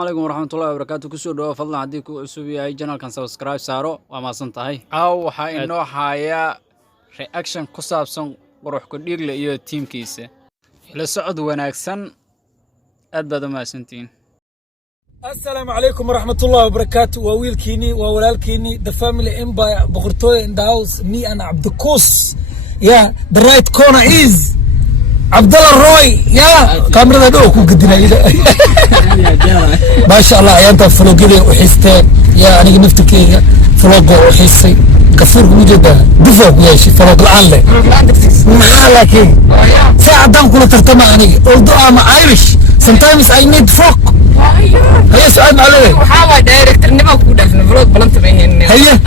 عليكم ورحمة الله وبركاته كسر دوا فضلا عديكم أسوبي أي جنال كان سبسكرايب سارو وما صنتهاي أو حي إنه حيا رياكشن قصاب سون بروح كديgle iyo teamkiisa la socod wanaagsan aad baad ma santiin السلام عليكم ورحمة الله وبركاته وويلكيني وولالكيني the family empire بقرطوي in the house me and Abdukos yeah the right corner is Abdullah Roy yeah كاميرا دو كو قدنا ما شاء الله عيانتا فلوقيدي وحيستي يا أنا نفتكي فلوقو وحيستي كفور وجدا دفوق ياشي فلوق العالي لكن ساعة دام كله ترتمى أني although I'm Irish sometimes I need فوق هي سؤال معلومة وحاول دايركتر نبغى كودا في الفلوق بلنت بيهن هي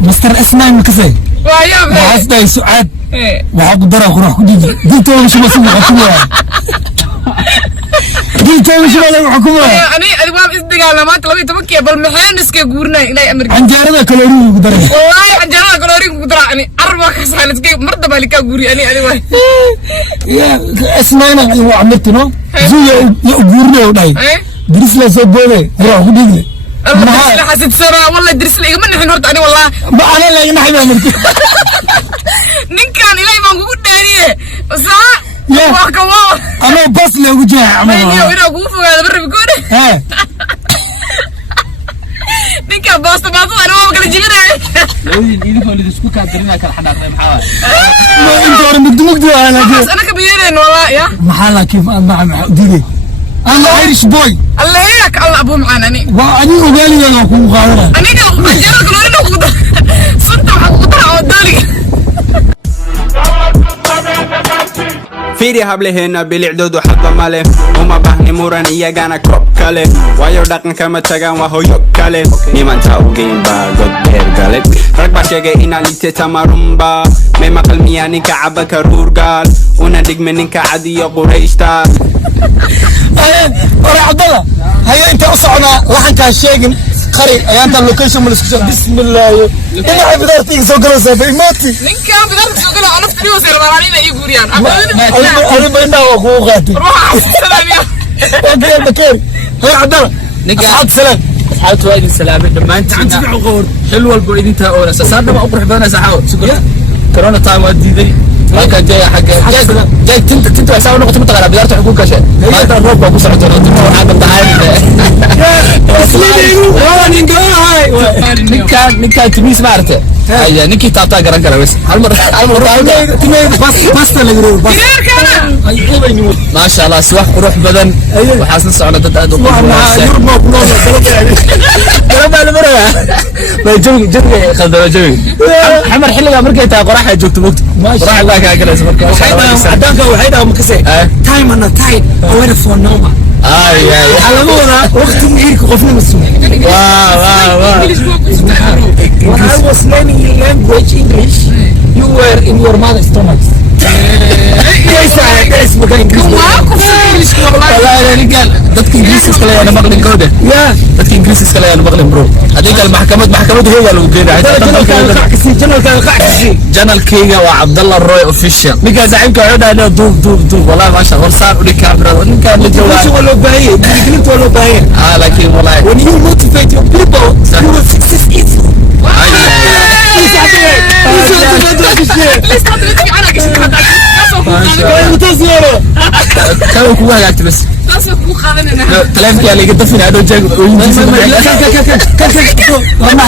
مستر اسماء مكفي ويا بي وحاسدا سعاد وحاق درا قروح كديجي دي تو مش مسؤول حكومة دي تو مش مسؤول حكومة أنا ما إصدقائنا ما تلوي تبكي بالمحن نسكي جورنا إلى أمريكا عنجارة كالوري قدرة والله عنجارة كالوري قدرة أنا 4 خمسة نسكي مرة بالك جوري أنا واحد يا اسمعنا اللي عملتنا زي يقولنا وداي درس له زبالة روح كديجي أنا حسيت سرا والله درس لي من الحين أنا والله ما أنا لا ينحي أمريكا نكان إلى ما قلت داريه بس يا أنا بس له وجه عمله أنا أقول هذا برا بيكون ها نكان باص ما أنا ما بقدر أجيبه لو يديني فولي دسكو كادرينا كرحنا طيب حاول ما أنت ورا مدمج ده أنا كبيرين والله يا محلا كيف مع ديني أنا عايش بوي الله ياك الله أبو معانني وأني أقولي أنا أكون مقارنة أنا كان أجرب كلورين وخذ صنت وخذها وداري فيري هبلهنا بلعدود حبة ماله وما بحني موران إياغانا كوب كالي وايو داقن كما تاقان وهو يوب كالي نيمان تاوغين با قد بير غالي رقبا شاقي إنا ليتي تمارمبا ميما قلميا نينكا عبا كرور قال ونا ديق من نينكا عدي قريشتا ورا عبد الله هيا انت اصعنا لحن كان شيغن قري ايانتا اللوكيشن ملسكو بسم الله انا بدرتي سو غلسه بيماتي نينكا بدرتي سو غلا انا فتري وسير مالين اي غوريان انا بيندا وكو غاتي روح السلام يا بكير هيا عبد الله نينكا عبد السلام حالته وايد سلامه لما انت انت تبع قور حلوه البويد انت اول اساسا ما اقرح بدنا ساعه كورونا تايم وديدي ما كان جاي حق جاي تنت حساب نقطه متغيره بدارته حقوق كشيء ما انت الروب ابو سعود انت عامل تعال نكا تميس مارته هيا نكي تاتا غران غرا بس هالمره بس تلغرو بس ما شاء الله سواح قروح بدن وحاسن سعنا دد ادو ما جوي خلدنا جوي حمر حلقه markay taa qoraxay joogto waqti qorax la ka galayso marka عدانك وحيدا مكسي تايم انا تايم وين فون نوما على موضة وقت مهيرك قفنا مسؤول When I was learning language English you were in your mother's stomach yes مكان انجليزي والله انا رجال dadka ingiriiska la yana maqlin kooda dadka ingiriiska la yana maqlin bro adiga maxkamad هو lagu geeday janalkayga waa Abdullah Roy official ninka saxibka wuxuu duub والله ما شاء الله صار ودي كاميرا ninka la joogaa wala baahay diglinta wala baahay laakiin والله when you motivate your people you will success easily كانوا كوا قاعد بس كلام كي عليك تفين هذا جاك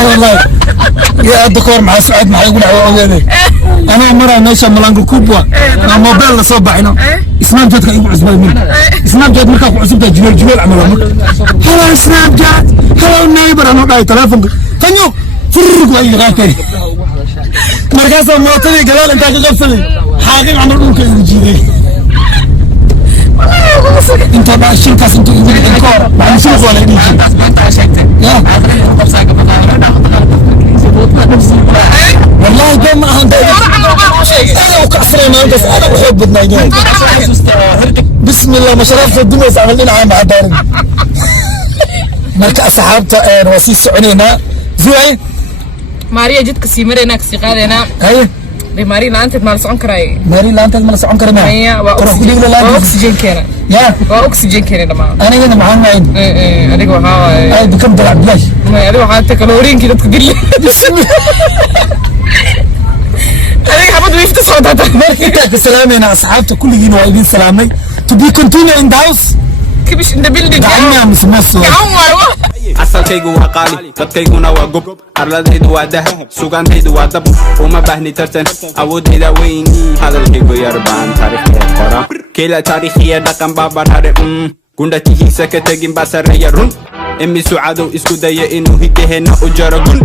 والله يا دكتور مع سعد مع يقول انا مره ماشي ملانجو كوبوا انا موبايل صباحنا سناب جات كان عزباي من سناب جات مركا عزبته جبل عملوا هلا سناب جات هلا نايبر انا قاعد تليفون كنيو فرق اي غاكي مركز موطني قال انت قفل حاقين عمل دولك يجيدي انت بقى الشركه انتوا الكور مع الشيخ ولا يجي يا والله قام عند انا وكسرين انت انا بحب بدنا بسم الله ما شرفت الدنيا عمل لنا عام عباري مركز اصحابته وسي سعنينا زوي ماريا جدك سيمرينا كسي قادنا ايه ماري لا انت ما سكون كراي ماري لا انت ما سكون كراي هي واكسجين كينا يا واكسجين كده ما انا هنا معانا ايه اديك waxaa اي بكم طلع بلاش ما اديك waxaa تكالورين كده تقول بسم الله اديك حبط ويفت صوتها مركز السلام يا اصحابتي كل جينا وايدين سلامي to be continue in the house كيفش in the building دعنا مسموس asalkaygu waa qaali dadkayguna waa gob arladaydu waa dahab sugantaydu waa dab uma baahni tartan awoodayda weyni hadalkaygu yar baan taariikhdeed qora keela taariikhiya dhaqan baa barhare gundhatihiisa ka tegin baa sarreeya run imisu cadow isku daya inuu hidaheenna u jaro gun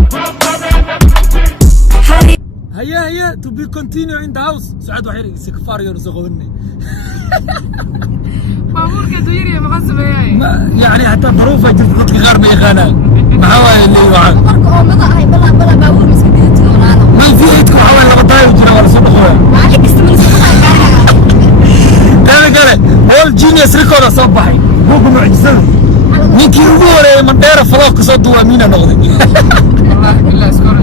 هيا to be continue in the house سعد وحيري سكفار يرزقوني بابورك دويري ما قسمي يعني حتى ظروفه جلدتك غير ما يغنى محاوي اللي وعد marka oo mada ahay bala baawur miskiinta walaalo ما في ايدك محاوي لا بطاي وجرا ولا صدق خويا waxa kasta انا قال هو الجينيوس ريكورد صباحي مو معجزه نيكي ووري من دير فلوك صدوا مين نقضي والله بالله سكور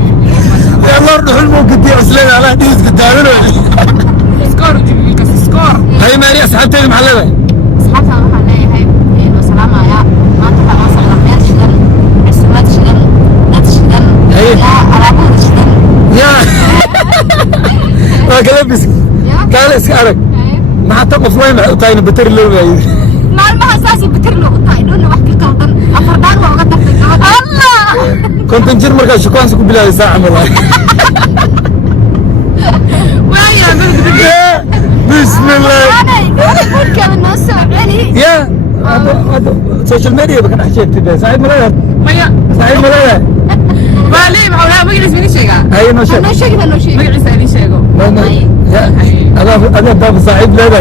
يا الله روح الموقدي اسلام على ديس قدامنا سكور دي سكور هاي ماري اصحابتي المحلبه asxaabta waxaan leeyahay inuu salaamaya maanta waxaan soo socdaa shidan aswaad shidan dad shidan ya alaabada shidan يا كلبس قال اسكارك ما تقف وين طاين بتر لو maalmaha saasi bitir loo qotay dhoon wax ka qaldan afardaan waa uga tagtay Allah كنت نجر مركز شكوان سكو بلا ساعه والله ويا بسم الله انا اقول كذا الناس علي يا هذا سوشيال ميديا بكن حكيت كده سعيد ملاذ مايا سعيد ملاذ مالي معولا مجلس مين شيغا هاي نو شيء انا شيء مجلس مين شيغو انا باب سعيد ملاذ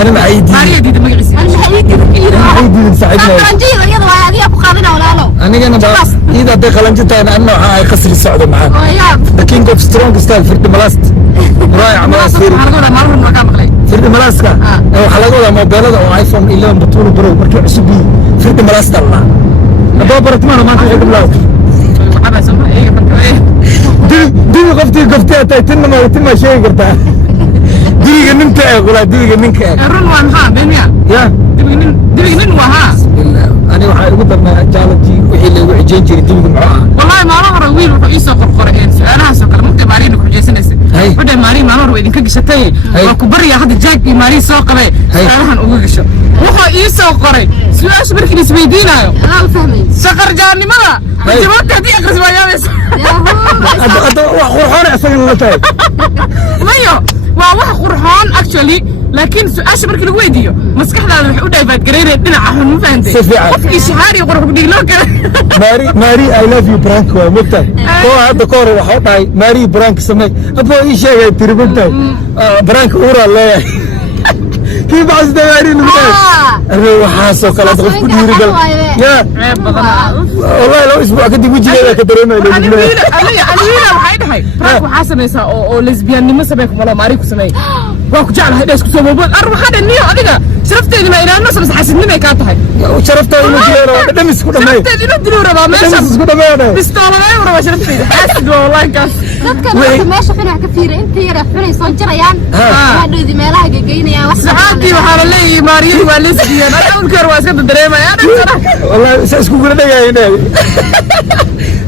انا معيدي ماريا دي مجلس انا حييتي كثير معيدي سعيد ملاذ قرنجيد iyada waa adiga ku qaadina walaalo انا بقى اذا دي خلنجتها انا هاي قصر السعوديه معاه ويا ذا كينج اوف سترونج ستايل فرد ملاست رايع ما يصير حلقودا مالهم ما كان مقلي فرد ملاسكا حلقودا موبايلada oo iPhone 11 بطول برو markii cusub فرد ملاست الله هذا برتمان ما انت قبل waxba soo eega bantaay دي قفتي تن ما تم شيء قرتا دي نمت اقول دي نمك run waa maxaa beenya يا dibignin waa ha انا waxaa ugu darnaa jaalati wixii lagu xijeen jiray dibiga maxaa wallahi maalo hore wiil wuxuu ii soo qorqoray su'aalaha soo kala markay maariin ku xijeysanaysa wuxuu maariin maalo hore idinka gashatay waa ku bariya hadda jaag iyo maariin soo qabay su'aalahan ugu gasho wuxuu ii soo qoray su'aasha markii is weydiinayo انا فهمي shaqar jaanimada jawaabta hadii aqris waayaabas هذا قرحان اسغن la tahay mayo waa wax qurxoon actually laakiin su'aasha markii lagu weydiiyo maskaxdaada waxay u dhayfaad gareynay dhinaca xun ma fahantay qofkii shahaari qurux ku dhiglo kale ماري I love you prank waa mugta oo hadda koor waxa dhahay ماري prank samay abo ii sheegay tiribinta prank uura leeyahay كيف عايز ماري نمدان انا وحاسو kala qof ku dhiiri gal ya والله لو اسبوع kadib wajigeeda ka dareemay aliina waxay dhahay prank waxa sameeysaa oo lesbiannimo sameey kuma maari ku sameey waa ku jeclahay dhees ku soo boobad waxa dhaniyo adiga sharafteedii ma inaana soo xasidnimay ka tahay sharafteedu inuu dileero dhamis ku dhameey sharafteedii inuu dileero raba meesha isku dhameeyay bistoolada raba sharafteedii xasid wallahi kaas dadka meesha xinax ka fiiray inta yar xinay soo jirayaan waa dhidi meelaha geeynayaan wax saxaabtii waxa la leeyahay maariyo waa lesbian ana ulkeer waa iska dareemaya والله اسكو غلا دغاynaa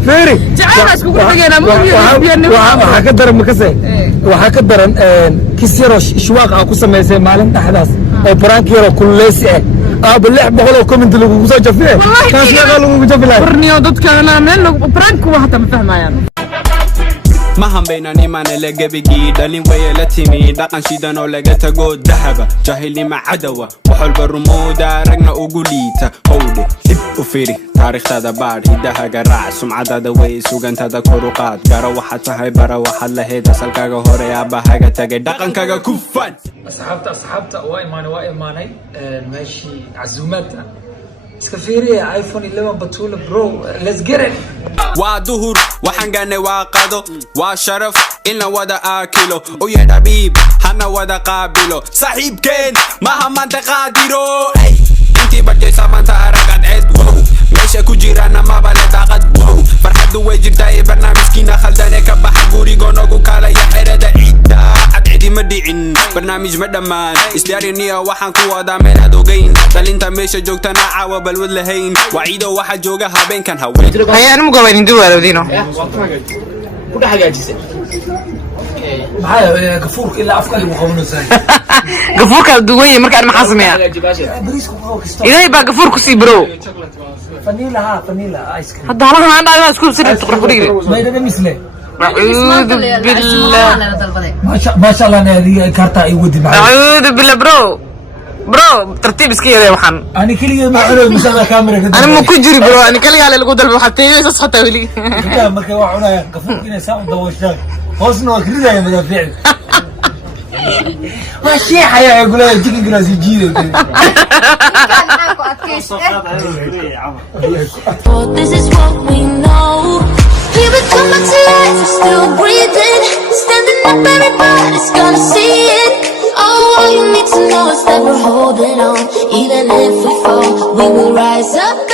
فيري jacayl isku dhagayna ma lesbiannimo waxa ka daran makase waxa ka daran kisiro shwaaq aan ku sameysay maalin dhaxdaas oo prank yaro kulleys aba 600 oo comment lagu soo jafay kaas lagu jafay barniyo dadkana meel prank waxa ta ma fahmayaan ma hambayna nimana la gabigii dhalin way la timi dhaqan shidan oo laga tago dahaba jahilnima cadawa waxalba rumuuda ragna ugu liita howde dib u firi taariikhda baad hidaha raac sumcadada way sugantada koruqaad gara waxa tahay bara waxa la heeda salkaga hore abahaga tagay dhaqankaga ku fan asxaabta waa imaanay meeshi azuumada iska fiiriya iPhone 11 batuula bro let's get it waa duhur waxaan gaanay waa qado waa sharaf in la wada aakilo oo ya dabiib hana wada qaabilo saaxiibkeen maha maanta qaadiro intii badjay saamaanta aragad ceed meesha ku jirana mabale daaqad farxadu way jirtaa ee barnaamijkiina khaldane ka baxa gurigo nagu kaalaya xerada ciidda cadcidi ma dhicin barnaamij barnaamij ma dhammaan isdiyaariniya waxaan ku wadaa meel aad ogeyn dhalinta meesha joogtana caawa balwad lahayn waciido waxa jooga habeenkan haween hayaan mu gawayn duwaalowdino ku dhaxagaajisay maxaa gafuurka ilaa afka lagu qabanaysaa gafuurka duway markaan maxaa sameeyaa ilaahay baa gafuur ku sii bro فانيلا ايس كريم hadda halahan aan dhaayna isku sii taqrib kudhigle ما يدري مثله أعوذ بالله ما شاء الله هذه كارتا يودي معي أعوذ بالله برو ترتيب اسكير يا وحن انا كل ما انا مسافه كاميرا انا مو كجري برو انا كل على القدر حتى يسس حتى ولي ما كان وحنا قفوك هنا ساعه دوشتك حسن كده يا مدافع ماشي حياه يقول لي تيجي جلاس يجي This is what we know. Here we come back to life, we're still breathing. Standing up, everybody's gonna see it. Oh, all you need to know is that we're holding on. Even if we fall, we will rise up.